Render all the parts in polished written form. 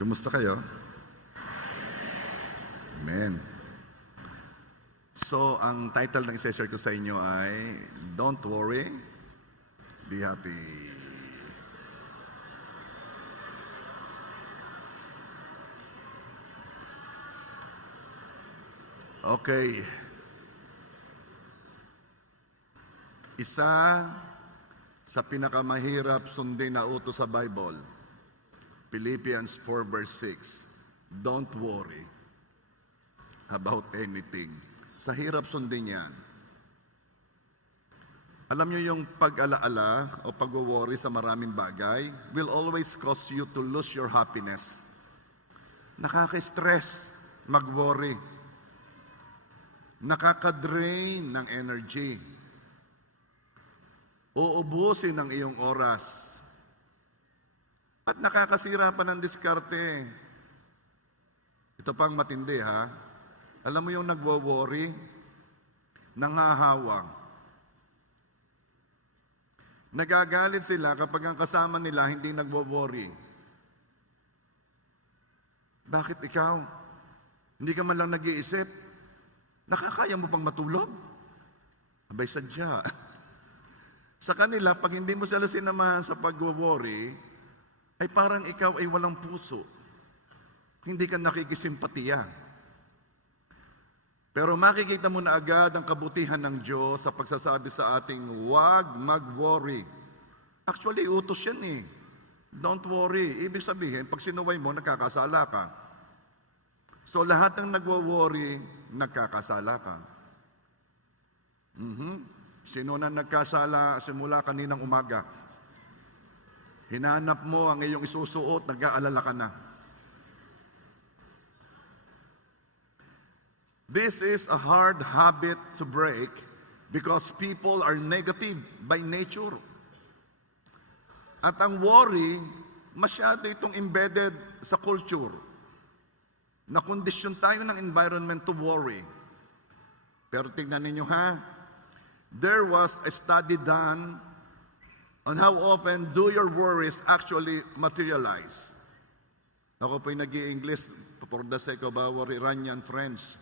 Kumusta kayo? Amen. So, ang title ng isa-share ko sa inyo ay Don't Worry, Be Happy. Okay. Isa sa pinakamahirap sundin na utos sa Bible, Philippians 4 verse 6, Don't worry about anything. Sa hirap sundin yan. Alam nyo yung pag-alaala o pag-worry sa maraming bagay will always cause you to lose your happiness. Nakaka-stress mag-worry. Nakaka-drain ng energy. Uubusin ang iyong oras. At nakakasira pa ng diskarte. Ito pang matindi ha. Alam mo yung nagwo-worry, nangahawang. Nagagalit sila kapag ang kasama nila hindi nagwo-worry. Bakit ikaw? Hindi ka man lang nag-iisip? Nakakaya mo pang matulog? Abay sadya. Sa kanila, pag hindi mo sila sinamahan sa pagwo-worry, ay parang ikaw ay walang puso. Hindi ka nakikisimpatiya. Pero makikita mo na agad ang kabutihan ng Diyos sa pagsasabi sa ating, huwag mag-worry. Actually, utos yan eh. Don't worry. Ibig sabihin, pag sinuway mo, nagkakasala ka. So lahat ng nagwo-worry, nagkakasala ka. Sino na nagkasala simula kaninang umaga? Hinanap mo ang iyong isusuot, nag-aalala ka na. This is a hard habit to break because people are negative by nature. At ang worry, masyado itong embedded sa culture. Nakondisyon tayo ng environment to worry. Pero tingnan ninyo ha, there was a study done on how often do your worries actually materialize. Ako po'y nag-i-English for the sake of our Iranian friends.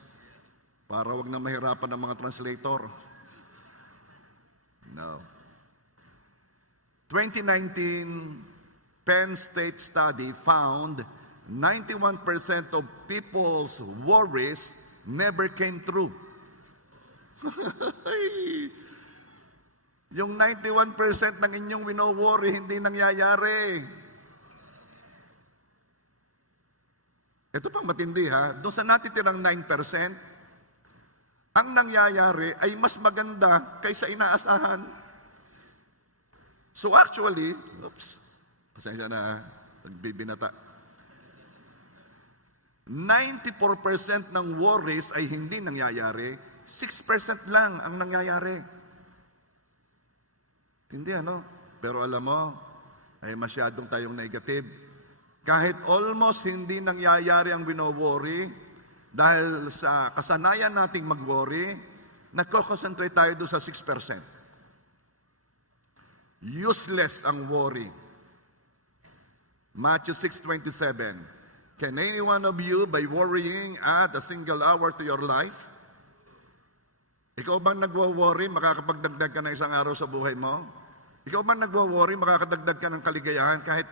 Para wag na mahirapan ng mga translator. No. 2019 Penn State study found 91% of people's worries never came true. Yung 91% ng inyong wino-worry hindi nangyayari. Ito pang matindi ha. Doon sa natitirang 9%, ang nangyayari ay mas maganda kaysa inaasahan. So actually, pasensya na, nagbibinata. 94% ng worries ay hindi nangyayari, 6% lang ang nangyayari. Hindi ano? Pero alam mo, ay masyadong tayong negative. Kahit almost hindi nangyayari ang wino-worry, dahil sa kasanayan nating mag-worry, nagko-concentrate tayo doon sa 6%. Useless ang worry. Matthew 6:27. Can any one of you, by worrying, add a single hour to your life? Ikaw ba nagwo-worry, makakapagdagdag ka ng isang araw sa buhay mo? Ikaw ba nagwo-worry, makakadagdag ka ng kaligayahan kahit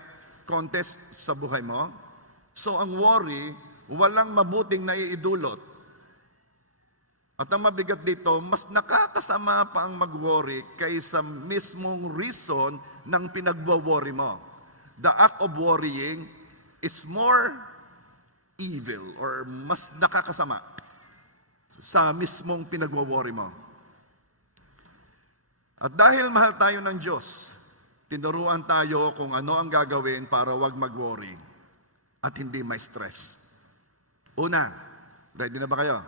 contest sa buhay mo? So ang worry, walang mabuting naiidulot. At ang mabigat dito, mas nakakasama pa ang mag-worry kaysa mismong reason ng pinagwo-worry mo. The act of worrying is more evil or mas nakakasama sa mismong pinagwo-worry mo. At dahil mahal tayo ng Diyos, tinuruan tayo kung ano ang gagawin para wag mag-worry at hindi may stress. Una, ready na ba kayo?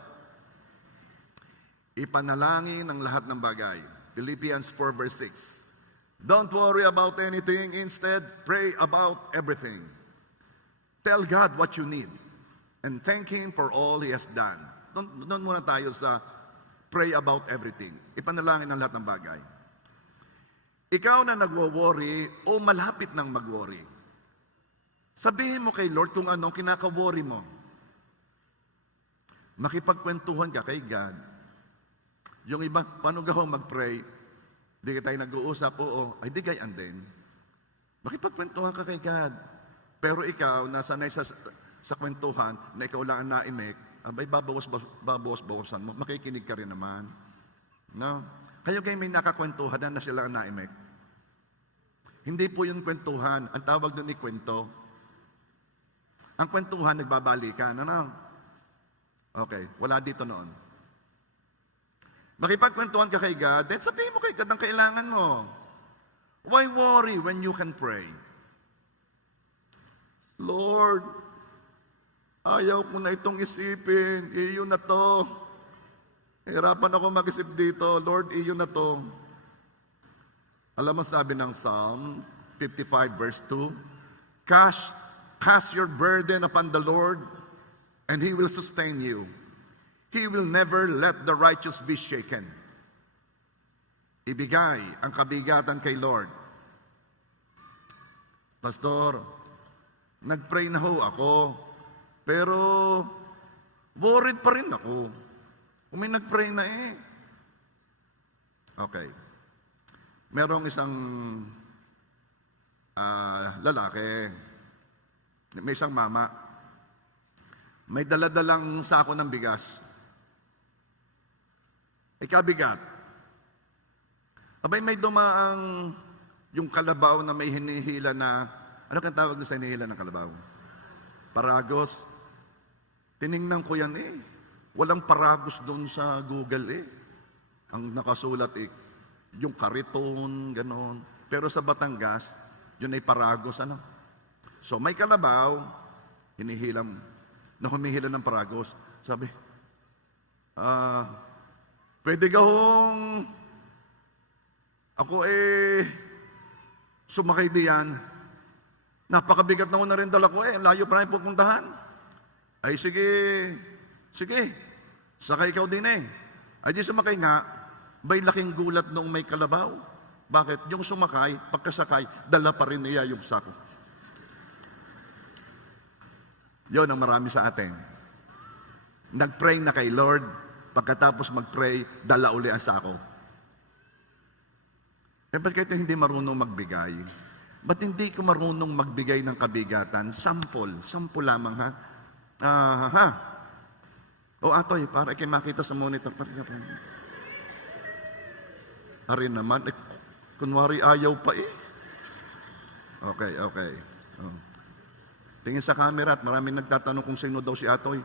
Ipanalangin ang lahat ng bagay. Philippians 4 verse 6. Don't worry about anything, instead pray about everything. Tell God what you need and thank Him for all He has done. Doon muna tayo sa pray about everything. Ipanalangin ang lahat ng bagay. Ikaw na nagwo-worry o malapit nang mag-worry, Sabihin mo kay Lord kung anong kinaka-worry mo. Makipagkwentuhan ka kay God. Yung iba, paano gawang mag-pray? Di ka tayo nag-uusap, oo. Ay, di gayan din. Makipagkwentuhan ka kay God. Pero ikaw, nasanay sa kwentuhan na ikaw lang ang naimik, abay, babawas-bawasan mo. Makikinig ka rin naman. No? Kayo kayo may nakakwentuhan na sila ang naimik. Hindi po yung kwentuhan. Ang tawag doon ay kwento. Ang kwentuhan, nagbabalikan. Ano? Okay, wala dito noon. Makipagkwentuhan ka kay God, then sabihin mo kay God ang kailangan mo. Why worry when you can pray? Lord, ayaw ko na itong isipin. Iyo na to. Hirapan ako mag-isip dito. Lord, iyo na to. Alam mo sabi ng Psalm 55 verse 2, Cast your burden upon the Lord, and He will sustain you. He will never let the righteous be shaken. Ibigay ang kabigatan kay Lord. Pastor, nag-pray na ho ako, pero worried pa rin ako. Kung may nag-pray na eh. Okay. Merong isang lalaki, may isang mama, may daladalang sako ng bigas. Ikabigat. Abay may dumaang yung kalabaw na may hinihila na, ano kang tawag sa hinihila ng kalabaw? Paragos. Tiningnan ko yan eh. Walang paragos doon sa Google eh. Ang nakasulat eh, yung kariton, ganon. Pero sa Batangas, yun ay paragos, ano? So may kalabaw, hinihilam, na humihila ng paragos. Sabi, pwede gahong ako sumakay diyan. Napakabigat na ko na rin dala ko layo pa na yung pupuntahan. Ay sige, sakay ikaw din eh. Ay di sumakay nga, may laking gulat noong may kalabaw. Bakit? Yung sumakay, pagkasakay, dala pa rin niya yung sako. Yon ang marami sa atin. Nag-pray na kay Lord, pagkatapos mag-pray, dala uli ang sako. Eh, ba't kayo hindi marunong magbigay? Ba't hindi ko marunong magbigay ng kabigatan? Sample lamang ha? O atoy, para kayo makita sa monitor. Arin naman, kunwari ayaw pa eh. Okay. Oh. Tingin sa camera at maraming nagtatanong kung sino daw si atoy.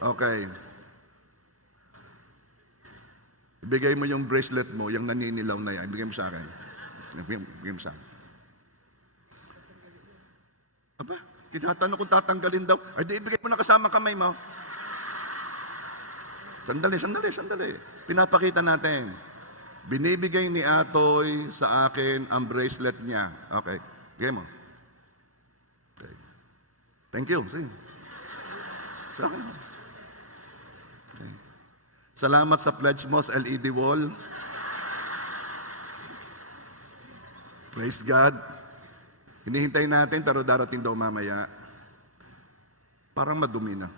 Okay. Ibigay mo yung bracelet mo, yung naninilaw na yan. Ibigay mo sa akin. Ibigay mo sa akin. Aba, tinatanong kung tatanggalin daw. Ay, di ibigay mo na kasama kamay mo. Sandali. Pinapakita natin. Binibigay ni Atoy sa akin ang bracelet niya. Okay. Bigay mo. Okay. Thank you. See? Sa akin. Okay. Salamat sa pledge mo sa LED wall. Praise God. Hinihintay natin, pero darating daw mamaya. Parang madumi na.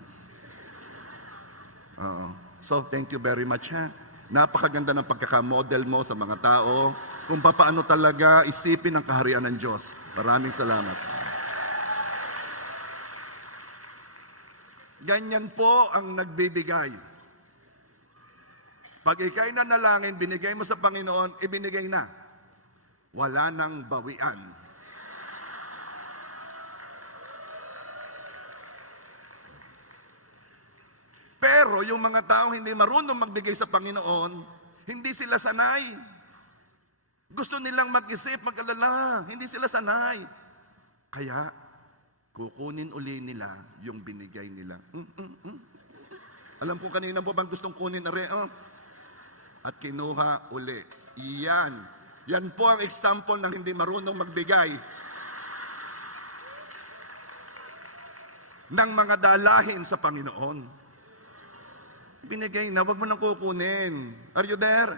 So, thank you very much ha. Napakaganda ng pagkakamodel mo sa mga tao kung paano talaga isipin ang kaharian ng Diyos. Maraming salamat. Ganyan po ang nagbibigay. Pag ikay nanalangin, binigay mo sa Panginoon, ibinigay na. Wala nang bawian. Pero yung mga taong hindi marunong magbigay sa Panginoon, hindi sila sanay. Gusto nilang mag-isip, mag-alala. Hindi sila sanay. Kaya, kukunin uli nila yung binigay nila. Alam ko kanina po bang gustong kunin na rin? At kinuha uli. Yan po ang example ng hindi marunong magbigay ng mga dalahin sa Panginoon. Binigay na, wag mo nang kukunin. Are you there?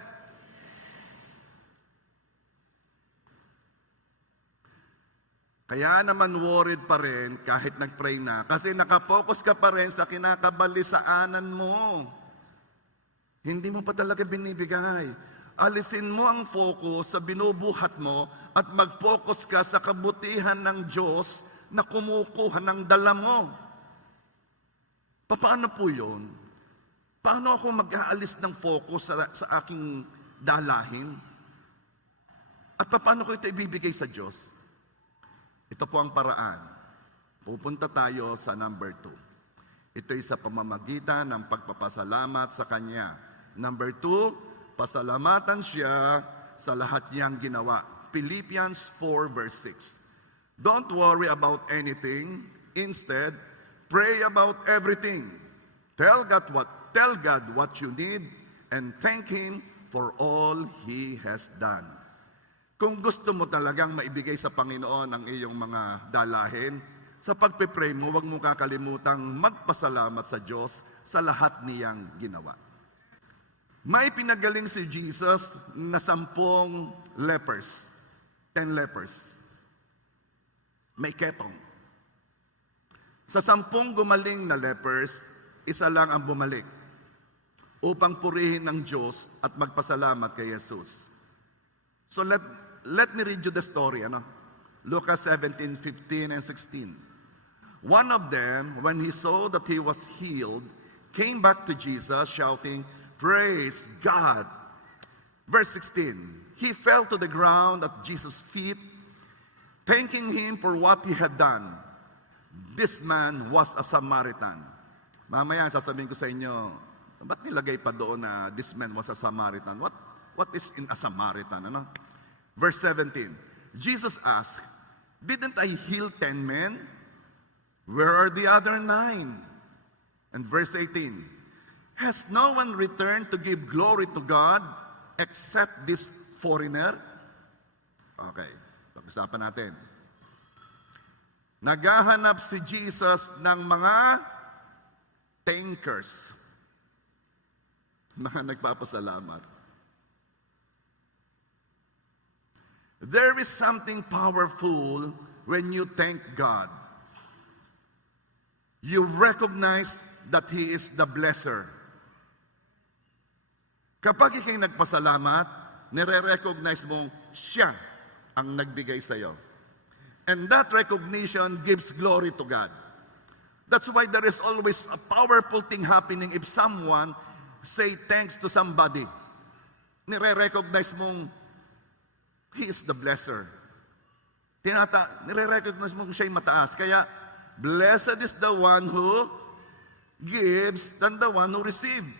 Kaya naman worried pa rin kahit nag-pray na. Kasi nakapokus ka pa rin sa kinakabalisaanan mo. Hindi mo pa talaga binibigay. Alisin mo ang focus sa binubuhat mo at mag-focus ka sa kabutihan ng Diyos na kumukuha ng dala mo. Paano po yun? Paano ako mag-aalis ng focus sa aking dalahin? At paano ko ito ibibigay sa Diyos? Ito po ang paraan. Pupunta tayo sa number 2. Ito ay sa pamamagitan ng pagpapasalamat sa Kanya. Number 2, pasalamatan siya sa lahat niyang ginawa. Philippians 4 verse 6. Don't worry about anything. Instead, pray about everything. Tell God what you need and thank Him for all He has done. Kung gusto mo talagang maibigay sa Panginoon ang iyong mga dalahin, sa pagpe-pray mo, huwag mo kakalimutang magpasalamat sa Diyos sa lahat niyang ginawa. May pinagaling si Jesus na 10 lepers, 10 lepers. May ketong. Sa 10 gumaling na lepers, isa lang ang bumalik upang purihin ng Diyos at magpasalamat kay Jesus. So let me read you the story. Lucas 17:15 and 16. One of them, when he saw that he was healed, came back to Jesus shouting, "Praise God." Verse 16. He fell to the ground at Jesus' feet, thanking Him for what He had done. This man was a Samaritan. Mamaya sasabihin ko sa inyo, ba't nilagay pa doon na this man was a Samaritan? What is in a Samaritan? Verse 17, Jesus asked, "Didn't I heal 10 men? Where are the other 9? And verse 18, "Has no one returned to give glory to God except this foreigner?" Okay, pag-usapan natin. Naghahanap si Jesus ng mga thankers, mga nagpapasalamat. There is something powerful when you thank God. You recognize that He is the blesser. Kapag ikay nagpasalamat, nire-recognize mong siya ang nagbigay sa iyo. And that recognition gives glory to God. That's why there is always a powerful thing happening if someone say thanks to somebody. Nire-recognize mong He is the blesser. Nire-recognize mo kung siya'y mataas. Kaya, blessed is the one who gives than the one who receives.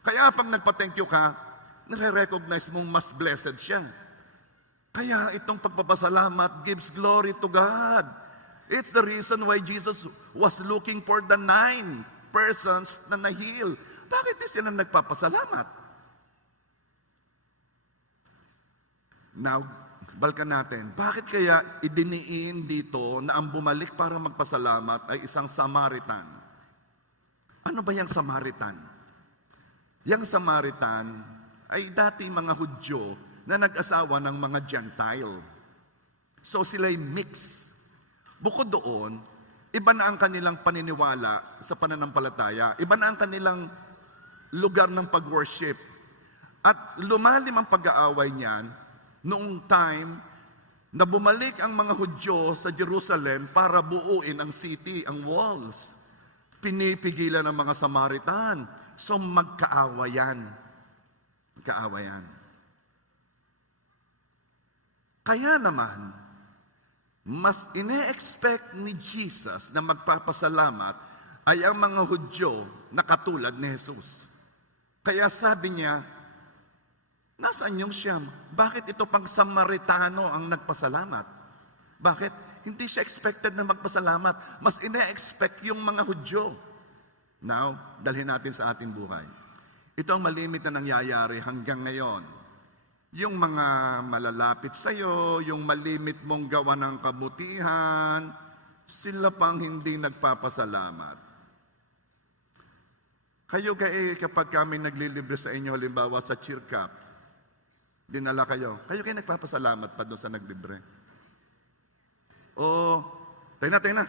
Kaya pag nagpa-thank you ka, nire-recognize mong mas blessed siya. Kaya itong pagpapasalamat gives glory to God. It's the reason why Jesus was looking for the 9 persons na na-heal. Bakit di sila nagpapasalamat? Now, balikan natin. Bakit kaya idiniin dito na ang bumalik para magpasalamat ay isang Samaritan? Ano ba yung Samaritan? Yang Samaritan ay dati mga Hudyo na nag-asawa ng mga Gentile. So sila'y mix. Bukod doon, iba na ang kanilang paniniwala sa pananampalataya. Iba na ang kanilang lugar ng pag-worship. At lumalim ang pag-aaway niyan noong time na bumalik ang mga Hudyo sa Jerusalem para buuin ang city, ang walls. Pinipigilan ng mga Samaritan. So magkaawayan. Magkaawayan. Kaya naman, mas ine-expect ni Jesus na magpapasalamat ay ang mga Hudyo na katulad ni Jesus. Kaya sabi niya, nasaan yung siyam? Bakit ito pang Samaritano ang nagpasalamat? Bakit? Hindi siya expected na magpasalamat. Mas ine-expect yung mga Hudyo. Now, dalhin natin sa ating buhay. Ito ang malimit na nangyayari hanggang ngayon. Yung mga malalapit sa'yo, yung malimit mong gawa ng kabutihan, sila pang hindi nagpapasalamat. Kayo kapag kami naglilibre sa inyo, halimbawa sa cheer cup, dinala kayo nagpapasalamat pa doon sa naglibre. O, tayo na.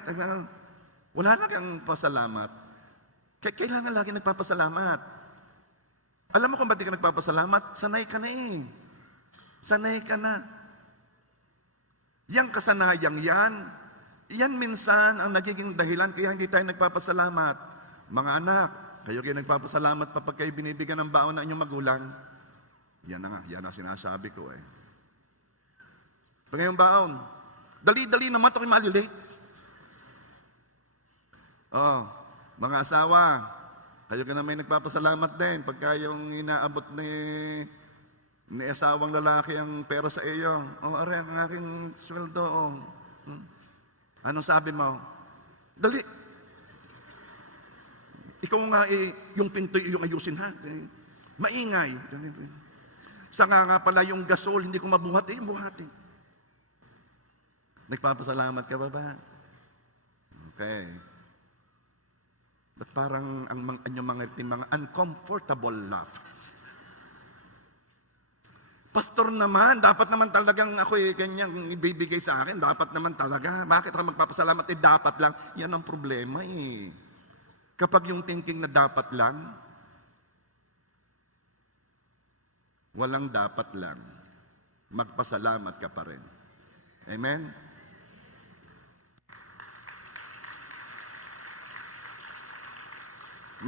Wala na kang pasalamat. Kailangan lagi nagpapasalamat. Alam mo kung ba't di ka nagpapasalamat? Sanay ka na eh. Sanay ka na. Yang kasanayang yan minsan ang nagiging dahilan kaya hindi tayo nagpapasalamat. Mga anak, kayo nagpapasalamat pa pag kayo binibigyan ng baon ng inyong magulang. Yan na nga, yan ang sinasabi ko eh. Pag ngayong baon, dali-dali naman ito kayo malilate. Oh, mga asawa, kayo ka na may nagpapasalamat din pagka yung inaabot ni asawang lalaki ang pera sa iyo. Oh, are, ang aking sweldo. Oh. Anong sabi mo? Dali. Ikaw nga yung pinto yung ayusin ha. Maingay. Sa nga pala yung gasol, hindi ko mabuhat. Buhatin. Nagpapasalamat ka ba? Okay. Ba't parang ang mga uncomfortable laugh? Pastor naman, dapat naman talagang ako ganyang ibibigay sa akin. Dapat naman talaga. Bakit ako magpapasalamat? Dapat lang. Yan ang problema eh. Kapag yung thinking na dapat lang, walang dapat lang. Magpasalamat ka pa rin. Amen?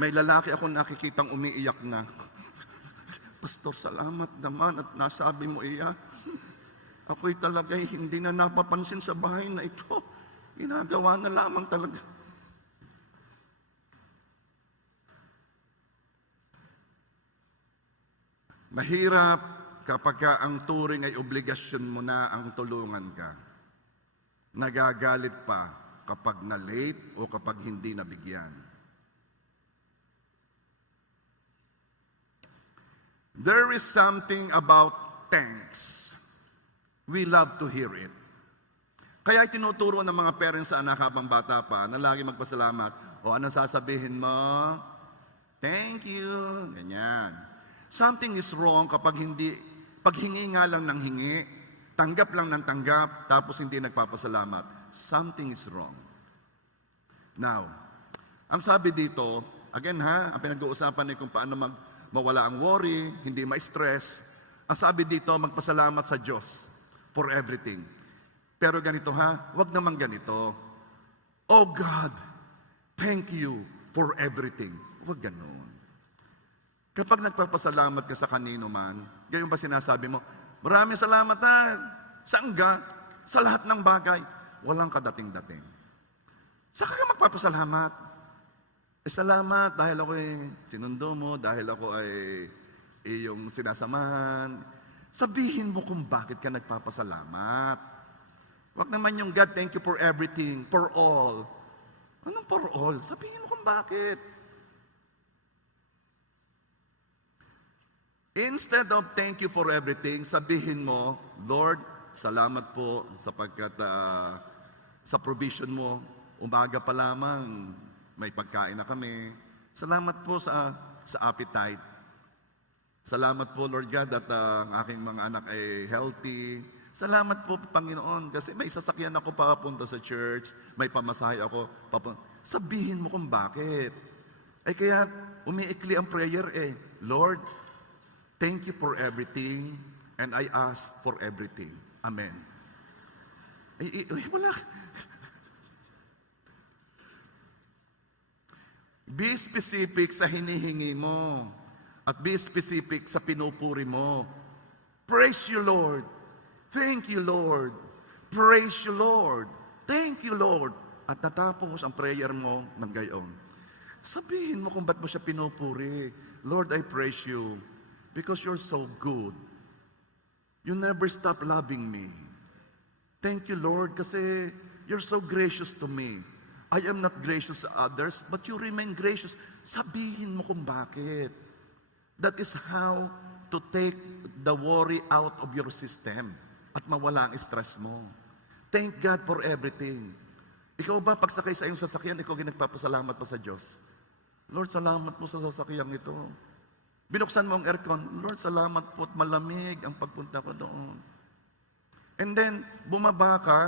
May lalaki ako nakikitang umiiyak na. Pastor, salamat naman at nasabi mo iyak. Ako'y talaga'y hindi na napapansin sa bahay na ito. Ginagawa na lamang talaga. Mahirap kapag ang turing ay obligasyon mo na ang tulungan ka. Nagagalit pa kapag na-late o kapag hindi nabigyan. There is something about thanks. We love to hear it. Kaya tinuturo ng mga parents sa anak habang bata pa na lagi magpasalamat. O ano sasabihin mo? Thank you. Ganyan. Something is wrong kapag paghingi nga lang ng hingi, tanggap lang ng tanggap, tapos hindi nagpapasalamat. Something is wrong. Now, ang sabi dito, again ha, ang pinag-uusapan ay kung paano mawala ang worry, hindi ma-stress. Ang sabi dito, magpasalamat sa Diyos for everything. Pero ganito ha, wag naman ganito. Oh God, thank you for everything. Wag ganun. Kapag nagpapasalamat ka sa kanino man, gayon ba sinasabi mo, maraming salamat ha, saan ka? Sa lahat ng bagay, walang kadating-dating. Saka ka magpapasalamat. Salamat dahil ako sinundo mo, dahil ako ay iyong sinasamahan. Sabihin mo kung bakit ka nagpapasalamat. Wag naman yung God, thank you for everything, for all. Anong for all? Sabihin mo kung bakit. Instead of thank you for everything, sabihin mo, Lord, salamat po sapagkat sa provision mo, umaga pa lamang, may pagkain na kami. Salamat po sa appetite. Salamat po, Lord God, at ang aking mga anak ay healthy. Salamat po, Panginoon, kasi may sasakyan ako papunta sa church, may pamasahe ako papunta. Sabihin mo kung bakit. Kaya umiikli ang prayer Lord, thank you for everything, and I ask for everything. Amen. Wala. Be specific sa hinihingi mo. At be specific sa pinupuri mo. Praise you, Lord. Thank you, Lord. Praise you, Lord. Thank you, Lord. At natapos ang prayer mo ng gayon. Sabihin mo kung ba't mo siya pinupuri. Lord, I praise you because you're so good. You never stop loving me. Thank you, Lord, kasi you're so gracious to me. I am not gracious to others, but you remain gracious. Sabihin mo kung bakit. That is how to take the worry out of your system at mawala ang stress mo. Thank God for everything. Ikaw ba, pagsakay sa iyong sasakyan, ikaw ginagpapasalamat pa sa Diyos? Lord, salamat po sa sasakyan ito. Binuksan mo ang aircon, Lord, salamat po at malamig ang pagpunta ko doon. And then, bumaba ka,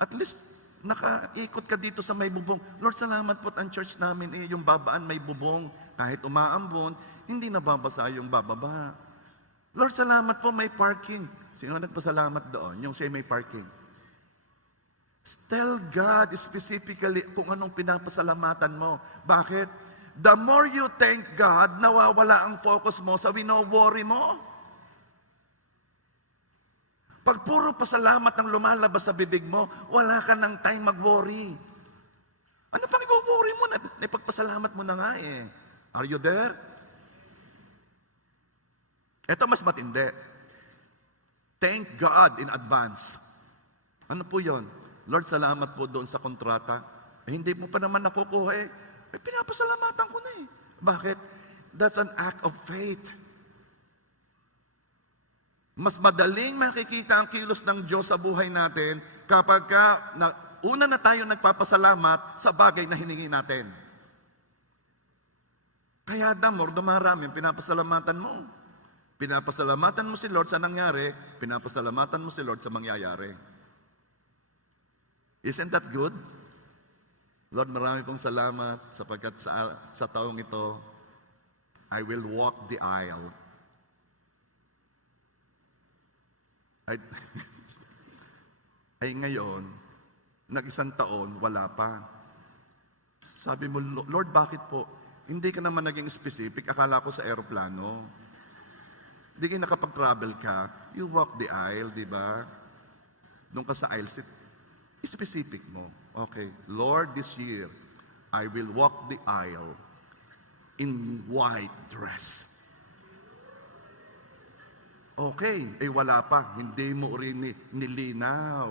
At least, nakaikot ka dito sa may bubong. Lord, salamat po at ang church namin yung babaan may bubong. Kahit umaambon, hindi nababasa yung bababa. Lord, salamat po may parking. Sino nagpasalamat doon? Yung siya may parking. Tell God specifically kung anong pinapasalamatan mo. Bakit? The more you thank God, nawawala ang focus mo sa wino-worry mo. Pag puro pasalamat ang lumalabas sa bibig mo, wala ka ng time mag-worry. Ano pang i-worry mo? Ipagpasalamat mo na nga eh. Are you there? Ito mas matindi. Thank God in advance. Ano po yon? Lord, salamat po doon sa kontrata. Hindi mo pa naman nakukuha eh. Pinapasalamatan ko na eh. Bakit? That's an act of faith. Mas madaling makikita ang kilos ng Diyos sa buhay natin kapag una na tayo nagpapasalamat sa bagay na hiningi natin. Kaya dumarami ang pinapasalamatan mo. Pinapasalamatan mo si Lord sa nangyari, pinapasalamatan mo si Lord sa mangyayari. Isn't that good? Lord, marami pong salamat sapagkat sa taong ito, I will walk the aisle. Ay ngayon, nag-isang taon, wala pa. Sabi mo, Lord, bakit po? Hindi ka naman naging specific. Akala ko sa aeroplano. Hindi ka nakapag-travel ka. You walk the aisle, di ba? Doon ka sa aisle seat. Specific mo. Okay, Lord, this year, I will walk the aisle in white dress. Okay, wala pa. Hindi mo rin nilinaw.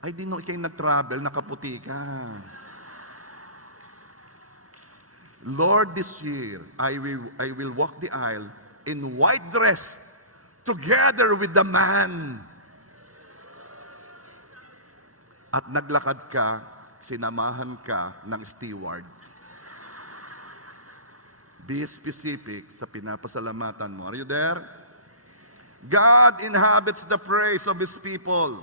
Ay, di no kayo nag-travel, nakaputi ka. Lord, this year, I will walk the aisle in white dress together with the man. At naglakad ka, sinamahan ka ng steward. Be specific sa pinapasalamatan mo. Are you there? God inhabits the praise of His people.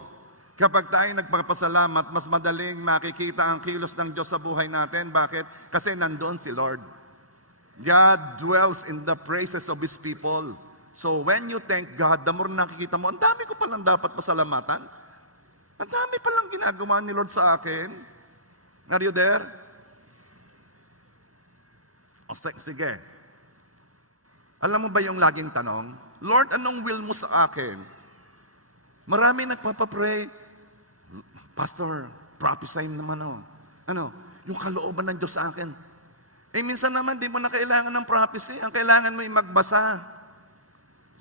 Kapag tayo nagpapasalamat, mas madaling makikita ang kilos ng Diyos sa buhay natin. Bakit? Kasi nandoon si Lord. God dwells in the praises of His people. So when you thank God, the more nakikita mo, ang dami ko palang dapat pasalamatan. Ang dami palang ginagawa ni Lord sa akin. Are you there? O sige. Alam mo ba yung laging tanong? Lord, anong will mo sa akin? Marami nagpapapray. Pastor, prophesy naman o. Ano? Yung kalooban ng Diyos sa akin. Minsan naman, di mo na kailangan ng prophecy. Ang kailangan mo yung magbasa.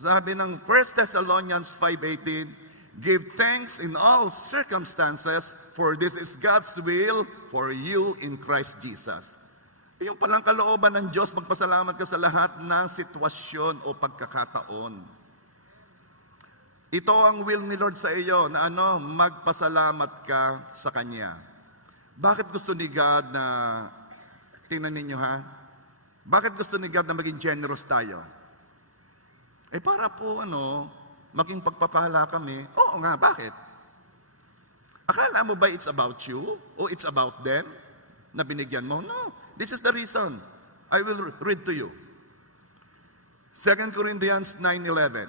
Sabi ng 1 Thessalonians 5:18, give thanks in all circumstances, for this is God's will for you in Christ Jesus. Yung palang kalooban ng Diyos, magpasalamat ka sa lahat ng sitwasyon o pagkakataon. Ito ang will ni Lord sa iyo na magpasalamat ka sa Kanya. Bakit gusto ni God na, tingnan ninyo ha, bakit gusto ni God na maging generous tayo? Para po maging pagpapala kami. Oo nga, bakit? Akala mo ba it's about you o it's about them na binigyan mo? No. This is the reason. I will read to you. 2 Corinthians 9:11.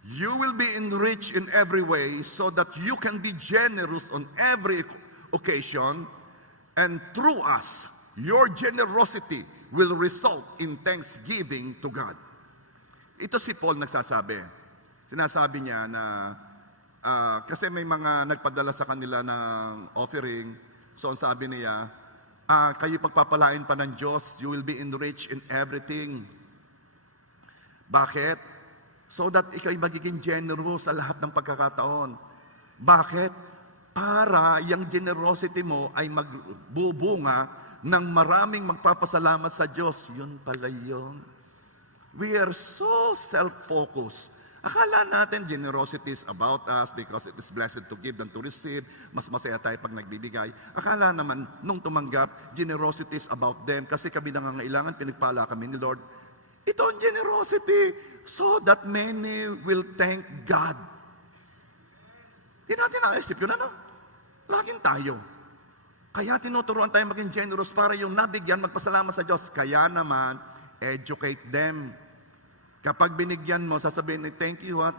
You will be enriched in every way so that you can be generous on every occasion, and through us, your generosity will result in thanksgiving to God. Ito si Paul nagsasabi. Sinasabi niya na kasi may mga nagpadala sa kanila ng offering, so ang sabi niya, kayo pagpapalain pa ng Diyos, you will be enriched in everything. Bakit? So that ikaw magiging generous sa lahat ng pagkakataon. Bakit? Para yung generosity mo ay magbubunga ng maraming magpapasalamat sa Diyos. Yun pala yun. We are so self-focused. Akala natin generosity is about us because it is blessed to give than to receive. Mas masaya tayo pag nagbibigay. Akala naman, nung tumanggap, generosity is about them kasi kami nangangailangan, pinagpala kami ni Lord. Ito ang generosity so that many will thank God. Di natin naisip yun, Laging tayo. Kaya tinuturuan tayo maging generous para yung nabigyan, magpasalamat sa Diyos. Kaya naman, educate them. Kapag binigyan mo, sasabihin, thank you ha.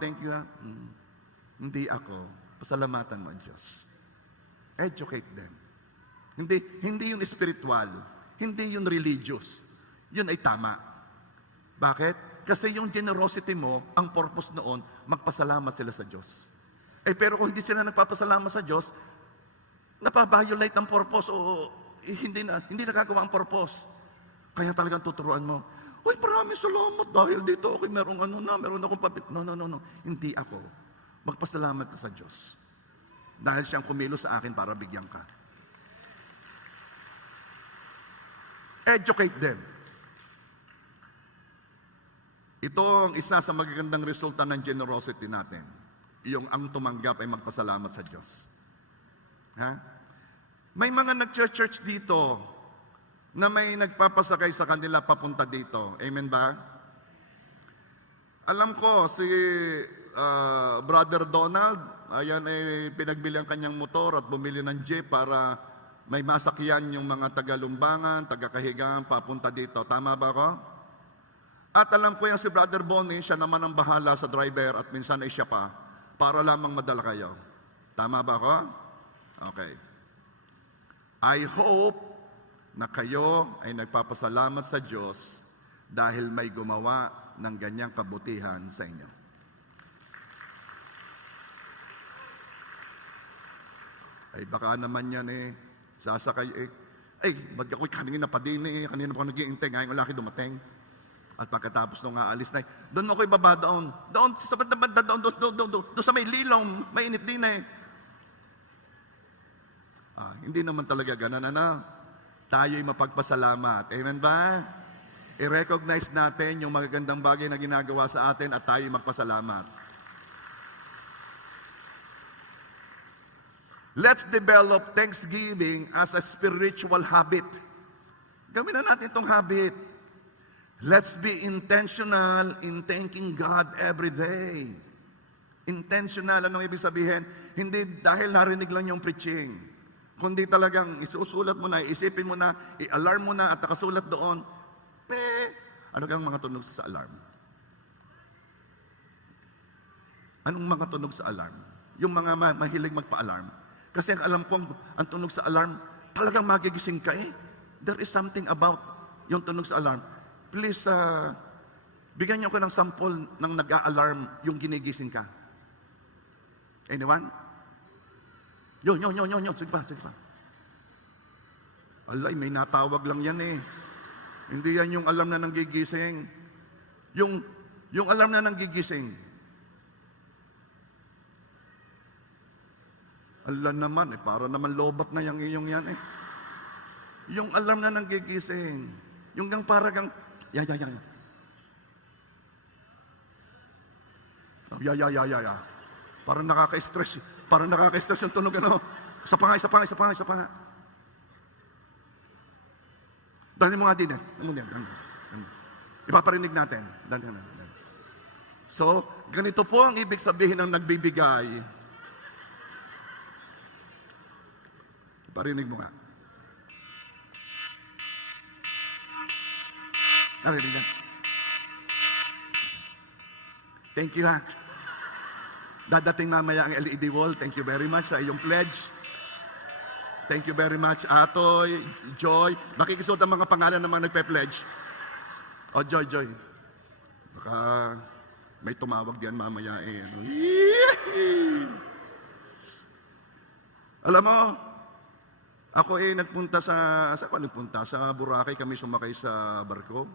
Hindi ako. Pasalamatan mo ang Diyos. Educate them. Hindi yung spiritual. Hindi yung religious. Yun ay tama. Bakit? Kasi yung generosity mo, ang purpose noon, magpasalamat sila sa Diyos. Pero kung hindi sila nagpapasalamat sa Diyos, napabiolate ang purpose o hindi nagagawa ang purpose. Kaya talagang tuturuan mo, uy, maraming salamat dahil dito okay, meron akong papit. No. Hindi ako. Magpasalamat ka sa Diyos. Dahil siyang kumilos sa akin para bigyan ka. Educate them. Ito ang isa sa magagandang resulta ng generosity natin. Yung ang tumanggap ay magpasalamat sa Diyos. Ha? May mga nag-church dito na may nagpapasakay sa kanila papunta dito. Amen ba? Alam ko, si Brother Donald, ayan ay pinagbili ang kanyang motor at bumili ng jeep para may masakyan yung mga taga-Lumbangan, taga-Kahigaan, papunta dito. Tama ba ako? At alam ko yan si Brother Bonnie, siya naman ang bahala sa driver at minsan ay siya pa, para lamang madala kayo. Tama ba ako? Okay. I hope na kayo ay nagpapasalamat sa Diyos dahil may gumawa ng ganyang kabutihan sa inyo. Ay baka naman yan sasakay ba't ako'y kanina pa din kanina pa ako nag-iintay, ngayon laki dumating. At pagkatapos nung aalis na, doon mo ko ibaba doon sa banda doon sa may lilong, mainit din hindi naman talaga ganun, tayo'y mapagpasalamat. Amen ba? I-recognize natin yung magagandang bagay na ginagawa sa atin at tayo'y magpasalamat. Let's develop thanksgiving as a spiritual habit. Gawin na natin itong habit. Let's be intentional in thanking God every day. Intentional, anong ibig sabihin? Hindi dahil narinig lang yung preaching, kundi talagang isusulat mo na, isipin mo na, i-alarm mo na at nakasulat doon. Ano kang mga tunog sa alarm? Anong mga tunog sa alarm? Yung mga mahilig magpa-alarm. Kasi alam kong ang tunog sa alarm, talagang magigising ka There is something about yung tunog sa alarm. Please, bigyan niyo ko ng sample ng nag-a-alarm yung ginigising ka. Anyone? Yun. Sige pa. Alay, may natawag lang yan Hindi yan yung alarm na nanggigising. Yung alarm na nanggigising. Ala naman, para naman lobat na yung iyong yan Yung alarm na nanggigising. Yung gang para gang, ya. Parang nakaka-stress. Parang nakaka-stress yung tunog, Isa pa nga. Dahil mo nga din, Ipaparinig natin. So, ganito po ang ibig sabihin ng nagbibigay. Iparinig mo nga. Narinig yan. Thank you Dadating mamaya ang LED wall. Thank you very much sa iyong pledge. Thank you very much, Atoy, Joy. Makikisuot ang mga pangalan ng mga nagpe-pledge. Joy. Baka may tumawag diyan mamaya Alam mo, ako nagpunta sa Boracay, kami sumakay sa barko.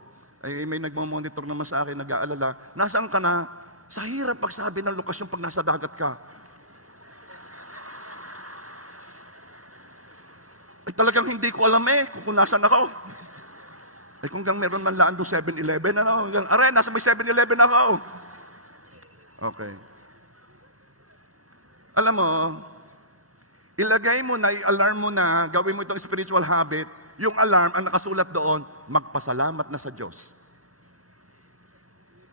May nagmamonitor naman sa akin, nag-aalala, nasaan ka na? Sa hirap pagsabi ng lokasyon pag nasa dagat ka. Talagang hindi ko alam kung nasaan ako. Kung meron man laan doon 7-Eleven, nasa may 7-Eleven ako. Okay. Alam mo, ilagay mo na, i-alarm mo na, gawin mo itong spiritual habit, yung alarm, ang nakasulat doon, magpasalamat na sa Diyos.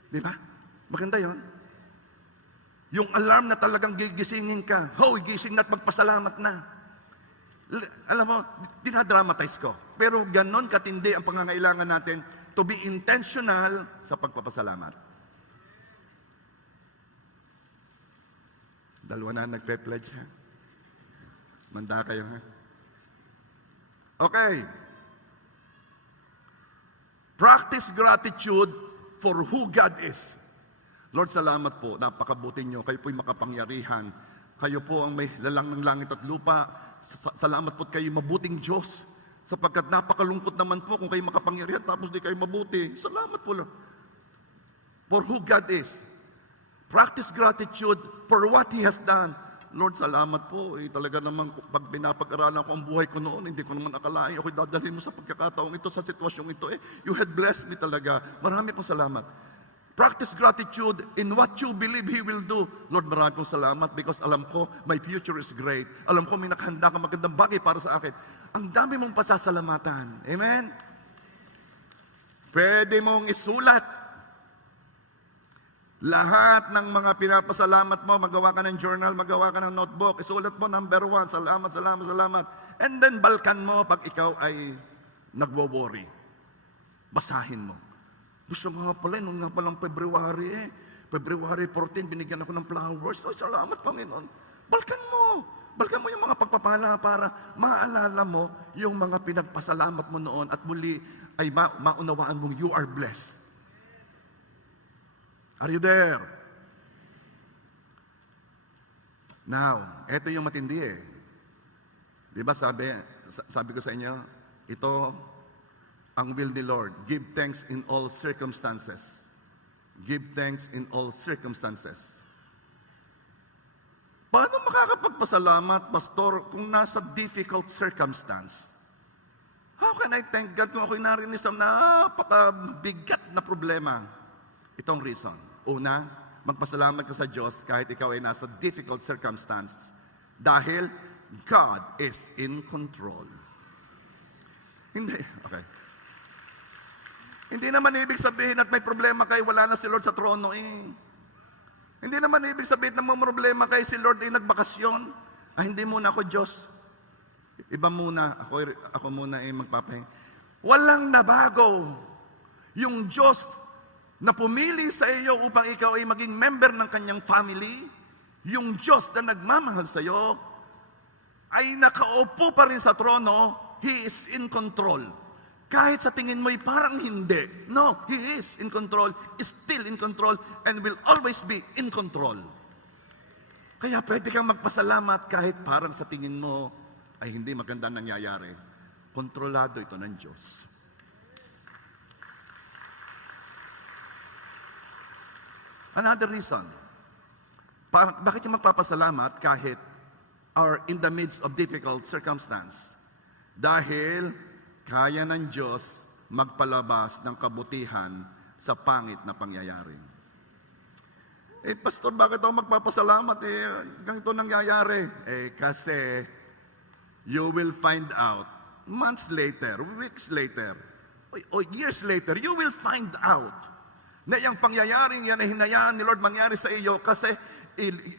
Di ba? Maganda yon. Yung alarm na talagang gigisingin ka, gising na at magpasalamat na. Alam mo, dinadramatize ko. Pero ganon katindi ang pangangailangan natin to be intentional sa pagpapasalamat. Dalawa na nagpe-pledge, ha? Manda kayo, ha? Okay. Practice gratitude for who God is. Lord, salamat po. Napakabuti nyo. Kayo po'y makapangyarihan. Kayo po ang may lalang ng langit at lupa. Salamat po kayo mabuting Diyos. Sapagkat napakalungkot naman po kung kayo makapangyarihan tapos di kayo mabuti. Salamat po, Lord. For who God is. Practice gratitude for what He has done. Lord, salamat po. Talaga naman, pag pinapag-aralan ko ang buhay ko noon, hindi ko naman akalain, ako'y dadalhin mo sa pagkakataong ito, sa sitwasyong ito. You had blessed me talaga. Marami pong salamat. Practice gratitude in what you believe He will do. Lord, marami pong salamat because alam ko, my future is great. Alam ko, may nakahanda ka magandang bagay para sa akin. Ang dami mong pasasalamatan. Amen? Pwede mong isulat lahat ng mga pinapasalamat mo, magawa ka ng journal, magawa ka ng notebook, isulat mo number 1, salamat, salamat, salamat. And then balkan mo pag ikaw ay nagwo-worry. Basahin mo. Gusto mo nga pala, noon nga palang February February 14, binigyan ako ng flowers. Ay, salamat Panginoon. Balkan mo. Balkan mo yung mga pagpapala para maalala mo yung mga pinagpasalamat mo noon at muli ay maunawaan mong you are blessed. Are you there? Now, eto yung matindi eh. Di ba sabi ko sa inyo, ito ang will ni Lord. Give thanks in all circumstances. Give thanks in all circumstances. Paano makakapagpasalamat, Pastor, kung nasa difficult circumstance? How can I thank God kung ako'y narinig sa napakabigat na problema? Itong reason. Una, magpasalamat ka sa Diyos kahit ikaw ay nasa difficult circumstance dahil God is in control. Okay. Hindi naman ibig sabihin at may problema kayo, wala na si Lord sa trono eh. Hindi naman ibig sabihin na may problema kayo, si Lord ay nagbakasyon. Hindi muna ako Diyos. Iba muna, ako muna ay magpapahinga. Walang nabago. Yung Diyos na pumili sa iyo upang ikaw ay maging member ng kanyang family, yung Diyos na nagmamahal sa iyo, ay nakaupo pa rin sa trono, He is in control. Kahit sa tingin mo'y parang hindi. No, He is in control, is still in control, and will always be in control. Kaya pwede kang magpasalamat kahit parang sa tingin mo ay hindi maganda nangyayari. Kontrolado ito ng Diyos. Another reason, bakit yung magpapasalamat kahit are in the midst of difficult circumstance? Dahil kaya ng Diyos magpalabas ng kabutihan sa pangit na pangyayari. Pastor, bakit ako magpapasalamat? Ganito nangyayari. Kasi you will find out months later, weeks later, o years later, you will find out na yung pangyayaring yan ay hinayaan ni Lord mangyari sa iyo kasi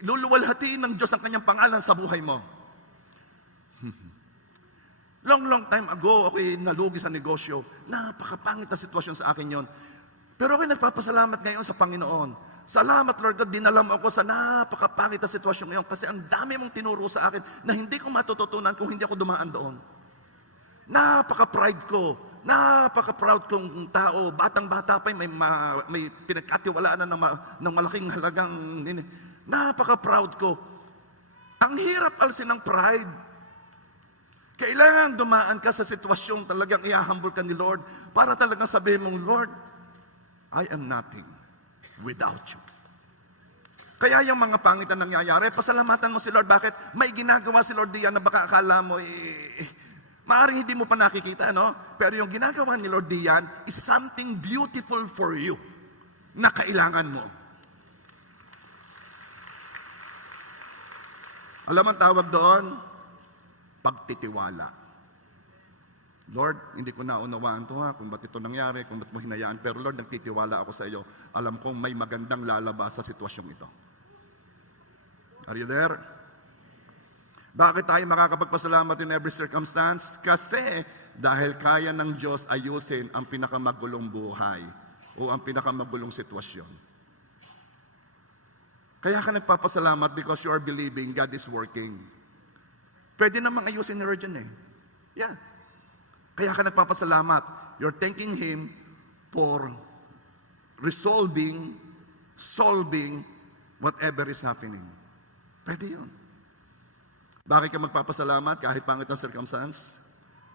luluwalhatiin ng Diyos ang kanyang pangalan sa buhay mo. Long time ago, ako'y nalugi sa negosyo. Napakapangit na sitwasyon sa akin yon. Pero ako'y nagpapasalamat ngayon sa Panginoon. Salamat Lord God, dinala mo ako sa napakapangit na sitwasyon ngayon kasi ang dami mong tinuro sa akin na hindi ko matututunan kung hindi ako dumaan doon. Napaka-pride ko. Napaka-proud kong tao. Batang-bata pa, may pinagkatiwalaan na ng malaking halagang. Napaka-proud ko. Ang hirap alsin ng pride. Kailangan dumaan ka sa sitwasyong talagang ihahambol ka ni Lord para talagang sabihin mong, Lord, I am nothing without you. Kaya yung mga pangit na nangyayari, pasalamatan mo si Lord. Bakit? May ginagawa si Lord diyan na baka akala mo, maaring hindi mo pa nakikita, no? Pero yung ginagawa ni Lord diyan is something beautiful for you na kailangan mo. Alam ang tawag doon? Pagtitiwala. Lord, hindi ko naunawaan to kung ba't ito nangyari, kung ba't mo hinayaan. Pero Lord, nagtitiwala ako sa iyo. Alam kong may magandang lalabas sa sitwasyong ito. Are you there? Bakit tayo makakapagpasalamat in every circumstance? Kasi dahil kaya ng Diyos ayusin ang pinakamagulong buhay o ang pinakamagulong sitwasyon. Kaya ka nagpapasalamat because you are believing God is working. Pwede namang ayusin ni Lord yun eh. Yeah. Kaya ka nagpapasalamat. You're thanking Him for solving whatever is happening. Pwede yun. Bakit ka magpapasalamat kahit pangit ang circumstance?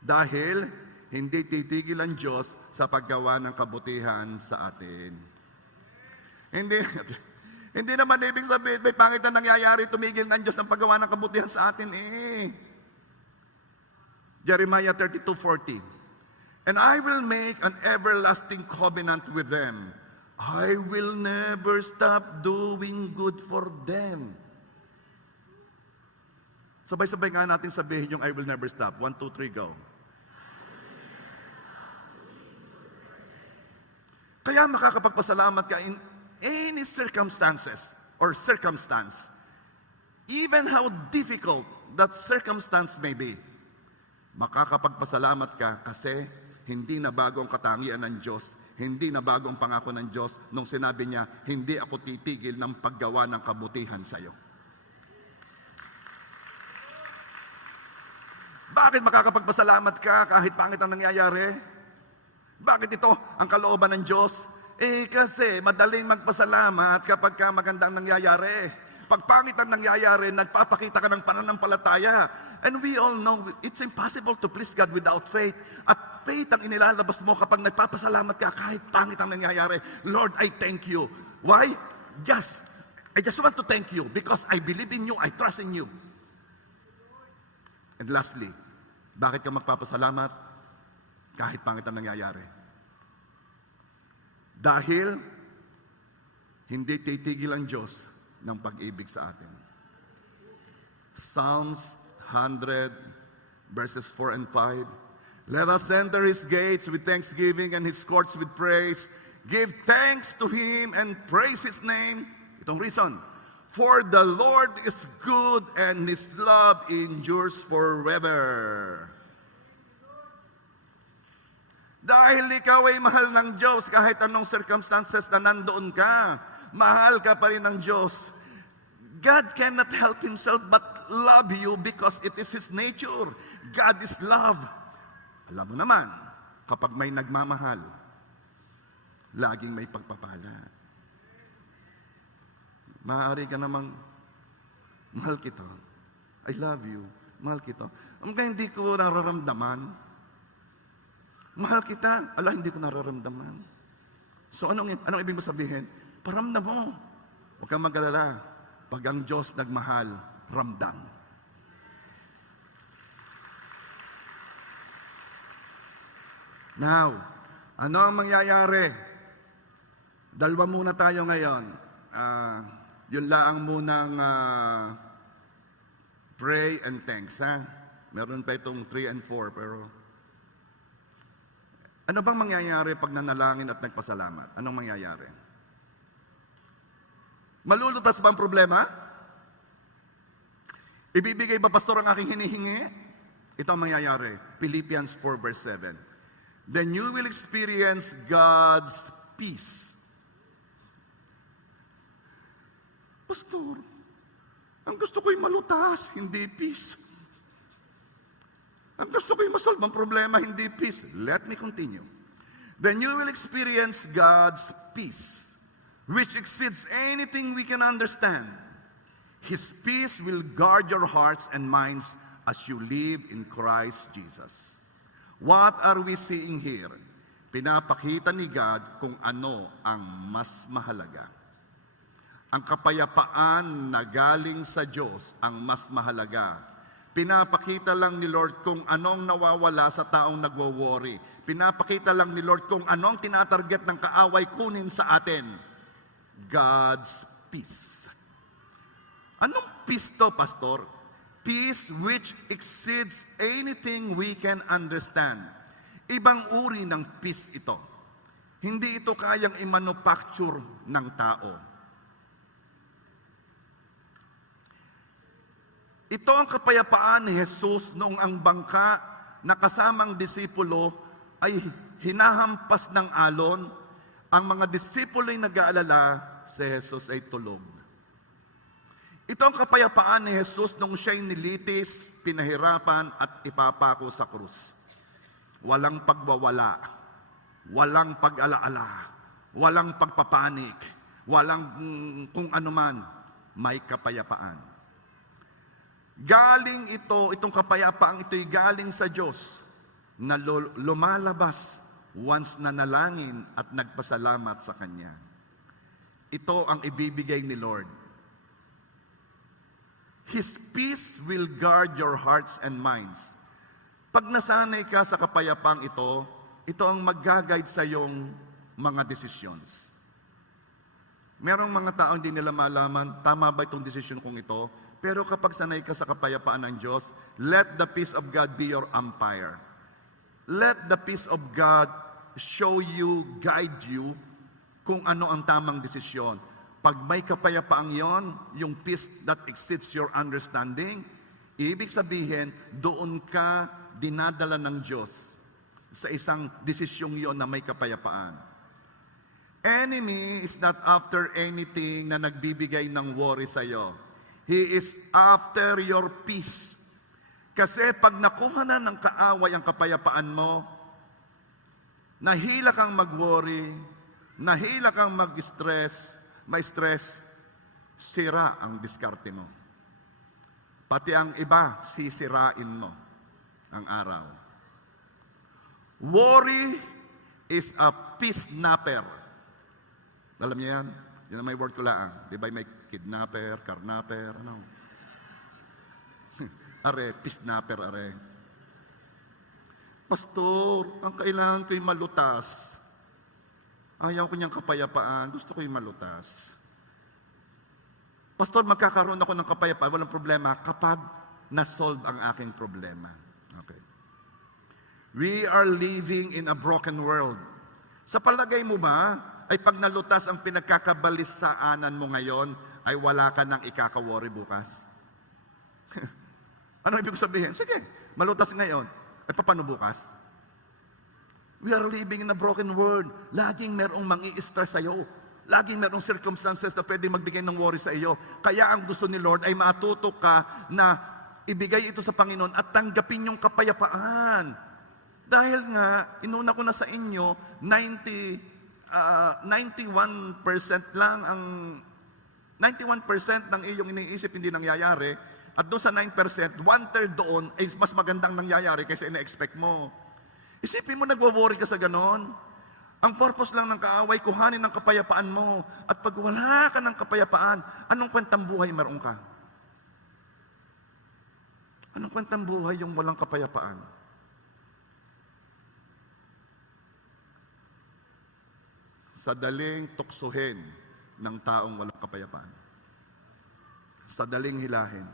Dahil hindi titigil ang Diyos sa paggawa ng kabutihan sa atin. Hindi naman ibig sabihin, may pangit na nangyayari, tumigil ng Diyos ng paggawa ng kabutihan sa atin Jeremiah 32:40. And I will make an everlasting covenant with them. I will never stop doing good for them. Sabay-sabay nga natin sabihin yung I will never stop. 1, 2, 3, go. Kaya makakapagpasalamat ka in any circumstances or circumstance. Even how difficult that circumstance may be. Makakapagpasalamat ka kasi hindi na bago ang katangian ng Diyos, hindi na bago ang pangako ng Diyos nung sinabi niya, hindi ako titigil ng paggawa ng kabutihan sa iyo. Bakit makakapagpasalamat ka kahit pangit ang nangyayari? Bakit ito ang kalooban ng Diyos? Kasi madaling magpasalamat kapag ka magandang nangyayari. Pag pangit ang nangyayari, nagpapakita ka ng pananampalataya. And we all know, it's impossible to please God without faith. At faith ang inilalabas mo kapag nagpapasalamat ka kahit pangit ang nangyayari. Lord, I thank you. Why? I just want to thank you because I believe in you, I trust in you. And lastly, bakit ka magpapasalamat kahit pangit ang nangyayari? Dahil hindi titigil ang Diyos ng pag-ibig sa atin. Psalms 100 verses 4 and 5. Let us enter His gates with thanksgiving and His courts with praise. Give thanks to Him and praise His name. Itong reason. For the Lord is good and His love endures forever. Dahil ikaw ay mahal ng Diyos kahit anong circumstances na nandoon ka, mahal ka pa rin ng Diyos. God cannot help Himself but love you because it is His nature. God is love. Alam mo naman, kapag may nagmamahal, laging may pagpapala. Maaari ka namang, mahal kita. I love you. Mahal kita. Kaya hindi ko nararamdaman. Mahal kita. Ala, hindi ko nararamdaman. So, anong ibig mo sabihin? Paramdam mo. Huwag kang mag-alala. Pag ang Diyos nagmahal, ramdam. Now, ano ang mangyayari? Dalawa muna tayo ngayon. Yun lang munang pray and thanks. Meron pa itong 3 and 4, pero ano bang mangyayari pag nanalangin at nagpasalamat? Anong mangyayari? Malulutas ba ang problema? Ibibigay ba, pastor, ang aking hinihingi? Ito ang mangyayari. Philippians 4 verse 7. Then you will experience God's peace. Pastor, ang gusto ko'y malutas, hindi peace. Ang gusto ko'y masolve ang problema, hindi peace. Let me continue. Then you will experience God's peace, which exceeds anything we can understand. His peace will guard your hearts and minds as you live in Christ Jesus. What are we seeing here? Pinapakita ni God kung ano ang mas mahalaga. Ang kapayapaan na galing sa Diyos ang mas mahalaga. Pinapakita lang ni Lord kung anong nawawala sa taong nagwo-worry. Pinapakita lang ni Lord kung anong tinatarget ng kaaway kunin sa atin. God's peace. Anong peace to, pastor? Peace which exceeds anything we can understand. Ibang uri ng peace ito. Hindi ito kayang i-manufacture ng tao. Ito ang kapayapaan ni Jesus noong ang bangka na kasamang disipulo ay hinahampas ng alon. Ang mga disipulo ay nag-aalala, si Jesus ay tulog. Ito ang kapayapaan ni Jesus nung siya'y nilitis, pinahirapan at ipapako sa krus. Walang pagwawala, walang pag-alaala, walang pagpapanik, walang kung anuman, may kapayapaan. Galing itong kapayapaang ito'y galing sa Diyos na lumalabas once na nalangin at nagpasalamat sa Kanya. Ito ang ibibigay ni Lord. His peace will guard your hearts and minds. Pag nasanay ka sa kapayapaang ito ang mag-guide sa iyong mga decisions. Merong mga tao hindi nila malaman, tama ba itong desisyon kong ito? Pero kapag sanay ka sa kapayapaan ng Diyos, let the peace of God be your umpire. Let the peace of God show you, guide you, kung ano ang tamang desisyon. Pag may kapayapaang yon, yung peace that exceeds your understanding, ibig sabihin, doon ka dinadala ng Diyos sa isang desisyong yon na may kapayapaan. Enemy is not after anything na nagbibigay ng worry sa iyo. He is after your peace. Kasi pag nakuha na ng kaaway ang kapayapaan mo, nahila kang mag-worry, nahila kang mag-stress, may stress, sira ang diskarte mo. Pati ang iba, sisirain mo ang araw. Worry is a peace snapper. Alam niyo yan? Yan ang may word ko lang. Di ba may kidnapper, karnapper, ano? Are, peace snapper, are. Pastor, ang kailangan ko'y malutas. Ayaw ko niyang kapayapaan, gusto ko'y malutas. Pastor, magkakaroon ako ng kapayapaan, walang problema, kapag na-solve ang aking problema. Okay. We are living in a broken world. Sa palagay mo ba, ay pag nalutas ang pinagkakabalisaanan mo ngayon, ay wala ka nang ikaka-worry bukas? Ano ibig sabihin? Sige, malutas ngayon. Ay paano bukas? We are living in a broken world. Laging merong mangi-stress sa iyo. Laging merong circumstances na pwede magbigay ng worry sa iyo. Kaya ang gusto ni Lord ay matuto ka na ibigay ito sa Panginoon at tanggapin yung kapayapaan. Dahil nga, inuna ko na sa inyo, 91% lang ang 91% ng iyong iniisip hindi nangyayari at doon sa 9%, 1/3 doon ay mas magandang nangyayari kaysa ina-expect mo. Isipin mo nagwo-worry ka sa ganon. Ang purpose lang ng kaaway, kuhanin ng kapayapaan mo. At pag wala ka ng kapayapaan, anong kwentang buhay meron ka? Anong kwentang buhay yung walang kapayapaan? Sa daling tuksuhin ng taong walang kapayapaan. Sa daling hilahin.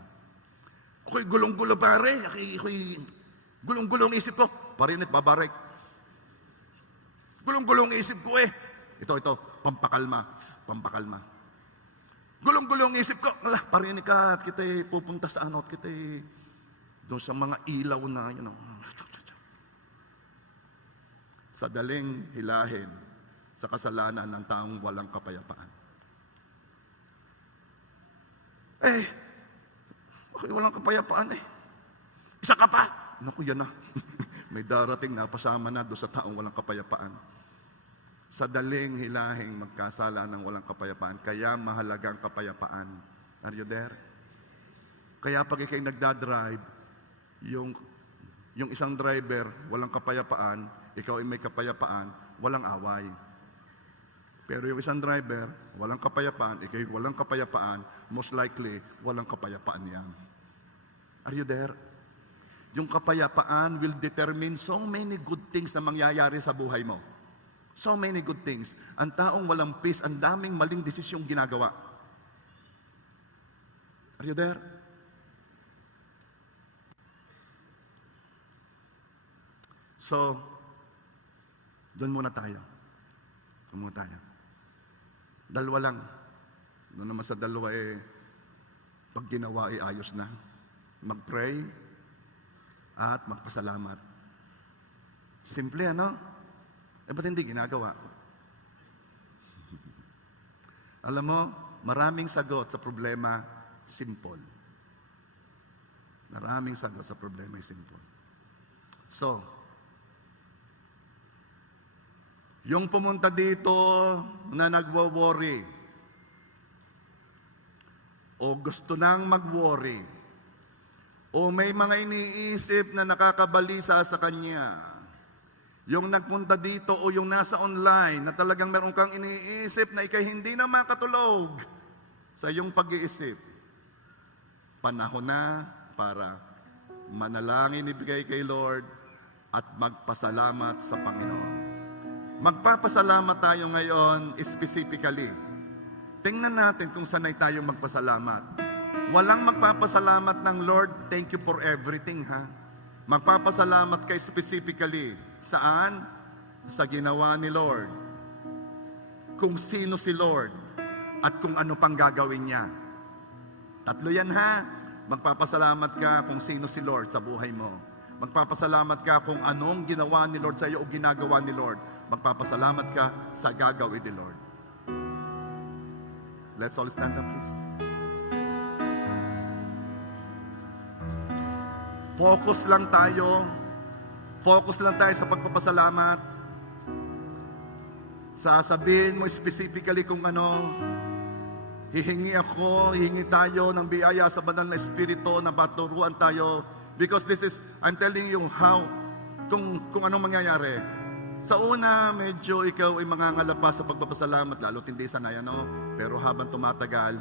Ako'y gulong-gulo pare, ako'y gulong-gulong isip ko, parinit, babarik. Gulong-gulong isip ko eh. Ito, pampakalma. Gulong-gulong isip ko, parinig ka, at kita'y pupunta sa ano, at kita'y doon sa mga ilaw na, sa daling hilahin, sa kasalanan ng taong walang kapayapaan. Okay, walang kapayapaan eh. Isa ka pa. Naku, yan na. May darating na pasama na doon sa taong walang kapayapaan. Sa daling hilahing magkasala ng walang kapayapaan, kaya mahalagang kapayapaan. Are you there? Kaya pag ikay nagdadrive, yung isang driver, walang kapayapaan, ikaw ay may kapayapaan, walang away. Pero yung isang driver, walang kapayapaan, ikay walang kapayapaan, most likely, walang kapayapaan yan. Are you there? Yung kapayapaan will determine so many good things na mangyayari sa buhay mo. So many good things. Ang taong walang peace, ang daming maling desisyong ginagawa. Are you there? So, doon muna tayo. Dalawa lang. Doon naman sa dalawa pag ginawa ayos na. mag-pray, at magpasalamat. Simple, ano? Ba't hindi ginagawa? Alam mo, maraming sagot sa problema, simple. Maraming sagot sa problema, simple. So, yung pumunta dito na nagwo-worry, o gusto nang mag-worry, o may mga iniisip na nakakabalisa sa kanya, yung nagpunta dito o yung nasa online na talagang meron kang iniisip na ikay hindi na makatulog sa iyong pag-iisip, panahon na para manalangin ibigay kay Lord at magpasalamat sa Panginoon. Magpapasalamat tayo ngayon specifically. Tingnan natin kung sanay tayong magpasalamat. Walang magpapasalamat ng Lord, thank you for everything, ha? Magpapasalamat kay specifically. Saan? Sa ginawa ni Lord. Kung sino si Lord at kung ano pang gagawin niya. Tatlo yan, ha? Magpapasalamat ka kung sino si Lord sa buhay mo. Magpapasalamat ka kung anong ginawa ni Lord sa iyo o ginagawa ni Lord. Magpapasalamat ka sa gagawin ni Lord. Let's all stand up, please. Focus lang tayo. Focus lang tayo sa pagpapasalamat. Sasabihin mo specifically kung ano. Hihingi tayo ng biyaya sa banal na Espiritu na maturuan tayo. Because this is, I'm telling you how, kung anong mangyayari. Sa una, medyo ikaw ay mangangalapa sa pagpapasalamat, lalo't hindi sanay, ano? Pero habang tumatagal,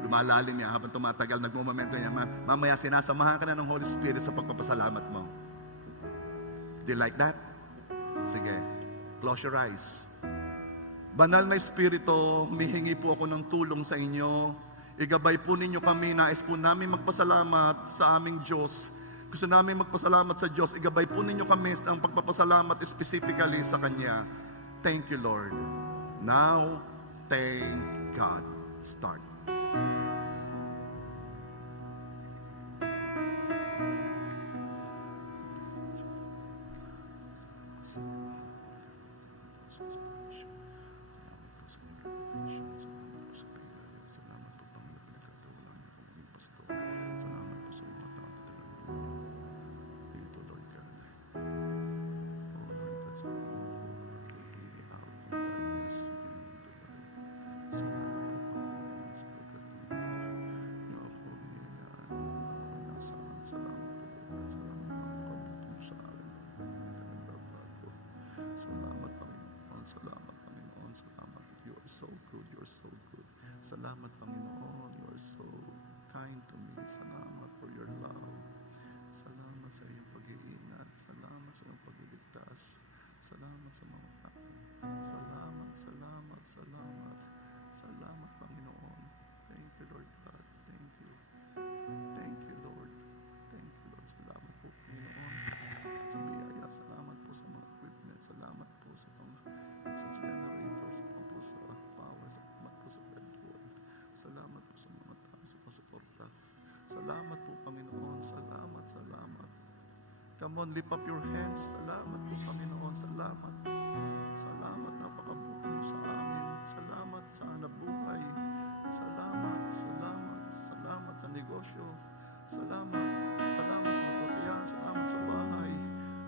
lumalalim niya, habang tumatagal, nagmomomento niya, mamaya sinasamahan ka na ng Holy Spirit sa pagpapasalamat mo. Do you like that? Sige, close your eyes. Banal na Espiritu, humihingi po ako ng tulong sa inyo. Igabay po ninyo kami, nais po namin magpasalamat sa aming Diyos. Gusto namin magpasalamat sa Diyos. Igabay po ninyo kami ng pagpapasalamat specifically sa Kanya. Thank you, Lord. Now, thank God. Start. Salamat, Panginoon. You are so kind to me. Salamat for your love. Salamat sa iyong pag-iingat. Salamat sa iyong pagliligtas. Salamat sa mga tao. Salamat, salamat, salamat. Salamat, Panginoon. Thank you, Lord God. Thank you. Thank you, Lord. Thank you, Lord. Salamat po, Panginoon. Sa biyaya. Salamat po sa mga equipment. Salamat po sa generator. Salamat po sa power. Salamat po sa breadboard. Salamat po sa mga tao sa pasuporta. Salamat po, Panginoon. Salamat, salamat. Come on, lift up your hands. Salamat po, Panginoon. Salamat. Salamat, napakabuti mo sa amin. Salamat sa hanapbuhay. Salamat, salamat. Salamat sa negosyo. Salamat. Salamat sa sasakyan. Salamat sa bahay.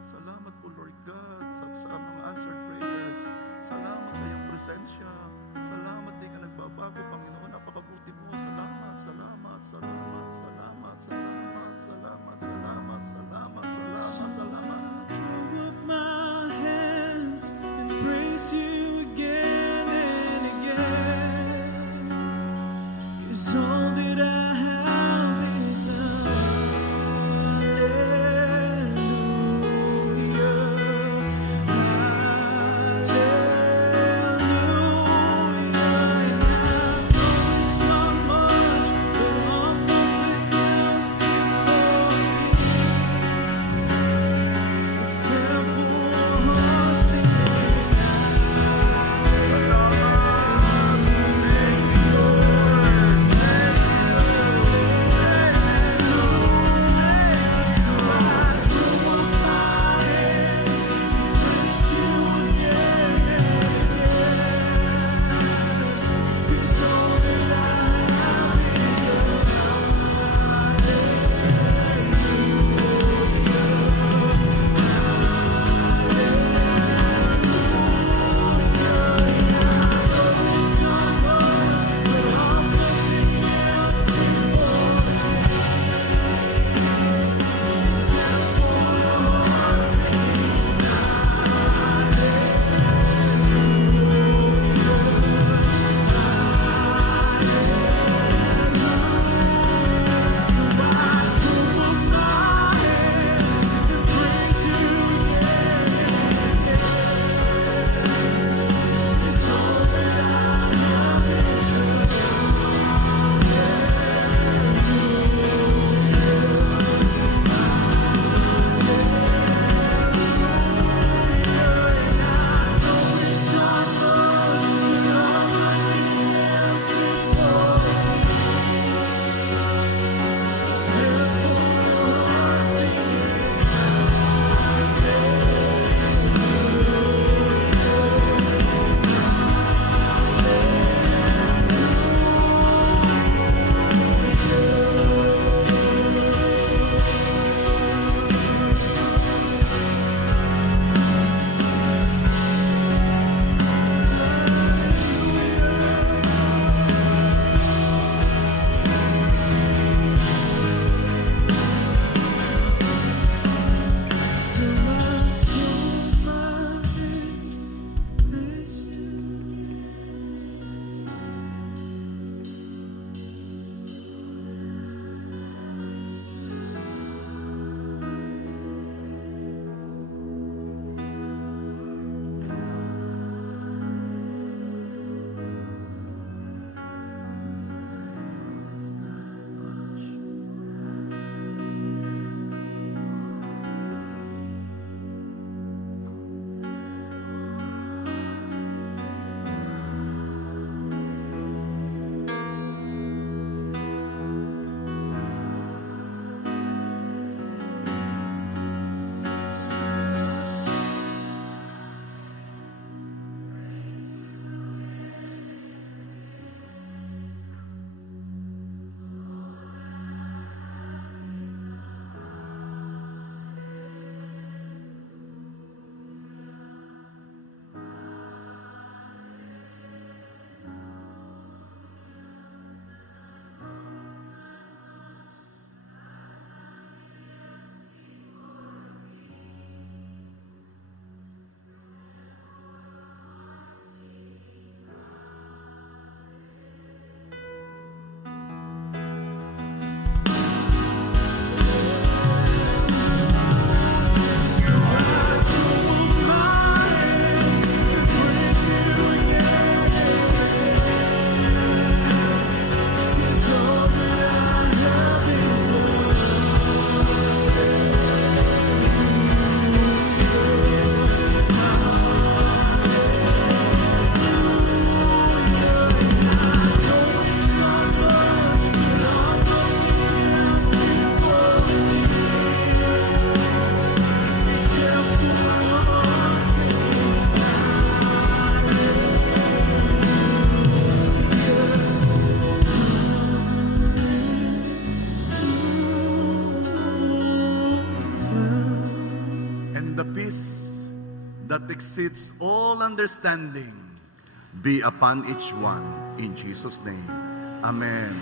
Salamat po, Lord God, sa mga answered prayers. Salamat sa iyong presensya. Salamat, di ka nagbabago, Panginoon. Napakabuti mo. Salamat, salamat, salamat, salamat, salamat, salamat, salamat, salamat, salamat, salamat. Throw up my hands and praise you again and again. 'Cause all that I have is a hallelujah, hallelujah. And the peace that exceeds all understanding be upon each one. In Jesus' name. Amen.